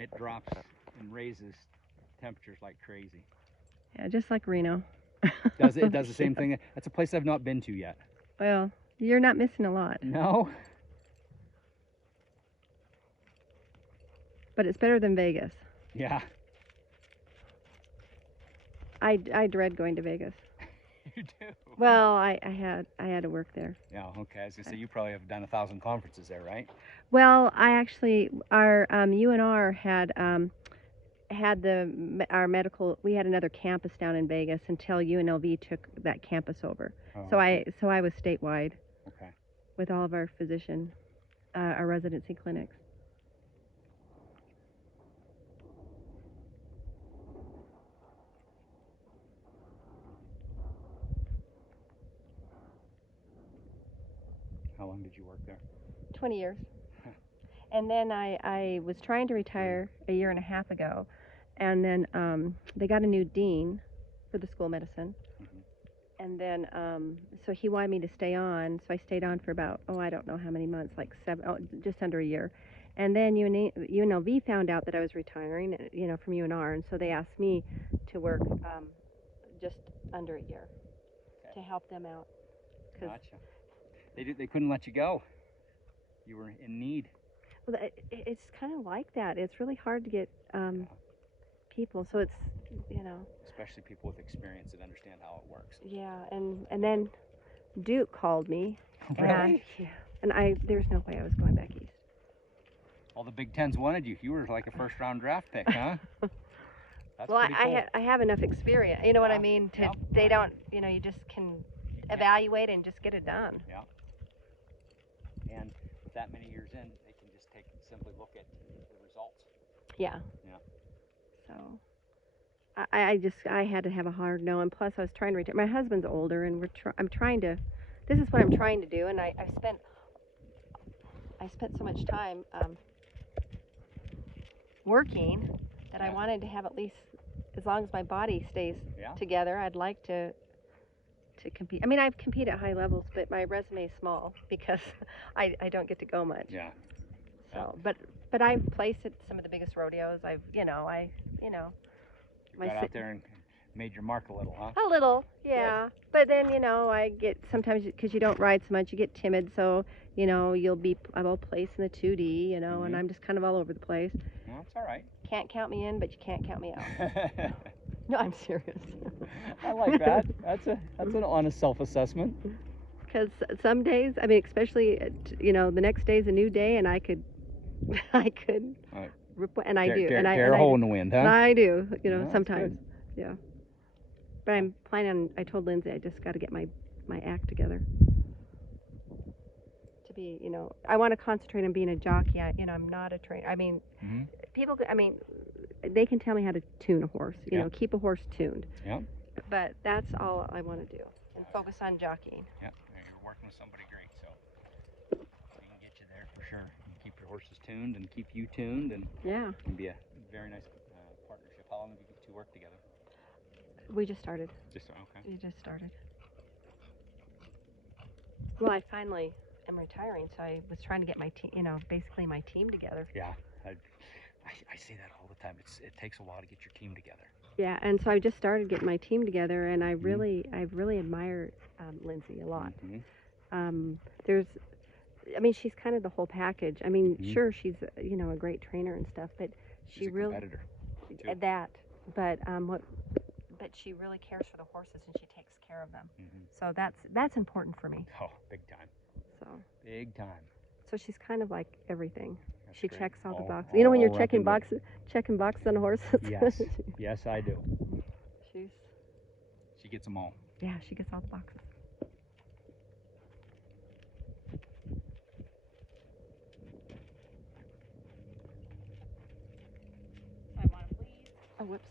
and it drops and raises temperatures like crazy. Yeah, just like Reno. Does it? It does the same thing. That's a place I've not been to yet. Well, you're not missing a lot. No? But it's better than Vegas. Yeah. I dread going to Vegas. You do? Well, I had to work there. Yeah, okay. I was going to say, you probably have done 1,000 conferences there, right? Well, I actually, our UNR had our medical. We had another campus down in Vegas until UNLV took that campus over. Oh, So okay. I was statewide Okay. with all of our our residency clinics. How long did you work there? 20 years. And then I was trying to retire a year and a half ago, and then they got a new dean for the school of medicine. Mm-hmm. And then, so he wanted me to stay on, so I stayed on for about, I don't know how many months, like just under a year. And then UNLV found out that I was retiring, from UNR, and so they asked me to work just under a year to help them out. Gotcha. They couldn't let you go. You were in need. Well, it's kind of like that. It's really hard to get people, so it's, Especially people with experience that understand how it works. Yeah, and then Duke called me. Really? And there's no way I was going back east. All the Big Tens wanted you. You were like a first-round draft pick, huh? That's well, pretty cool. I have enough experience. You know what I mean? They don't. You just can evaluate and just get it done. Yeah. And with that many years in, they can just simply look at the results. Yeah. Yeah. So I had to have a hard no, and plus I was trying to retire. My husband's older, and I'm trying to. This is what I'm trying to do, and I spent so much time working that I wanted to have at least, as long as my body stays together, I'd like to compete. I mean, I've competed at high levels, but my resume is small because I don't get to go much. Yeah. So, but I've placed at some of the biggest rodeos. You got out there and made your mark a little, huh? A little, yeah. Good. But then, I get sometimes, because you don't ride so much, you get timid. So, I will place in the 2D, Mm-hmm. And I'm just kind of all over the place. No, that's all right. Can't count me in, but you can't count me out. No, I'm serious. I like that. That's an honest self-assessment. Because some days, I mean, especially, the next day's a new day, and I could, and I do. Dare a hole in the wind, huh? I do, No, sometimes. Yeah. But I'm planning on, I told Lindsay I just got to get my act together. To be, I want to concentrate on being a jockey. I'm not a trainer. I mean, people, they can tell me how to tune a horse, keep a horse tuned. Yeah. But that's all I want to do, and focus on jockeying. Yeah, you're working with somebody great, so we can get you there for sure. And keep your horses tuned and keep you tuned, and can be a very nice partnership. How long have you two worked together? We just started. Okay. We just started. Well, I finally am retiring, so I was trying to get my team, basically my team together. Yeah, I say that all the time. It takes a while to get your team together. Yeah, and so I just started getting my team together, and I've really admired Lindsay a lot. She's kind of the whole package. I mean, sure, she's a great trainer and stuff, but she's a competitor too. But she really cares for the horses, and she takes care of them. So that's important for me. Oh, big time. So big time. So she's kind of like everything. She great. Checks all the boxes. You know when you're checking boxes on horses? Yes. Yes, I do. She gets them all. Yeah, she gets all the boxes. I want to please. Oh, whoops.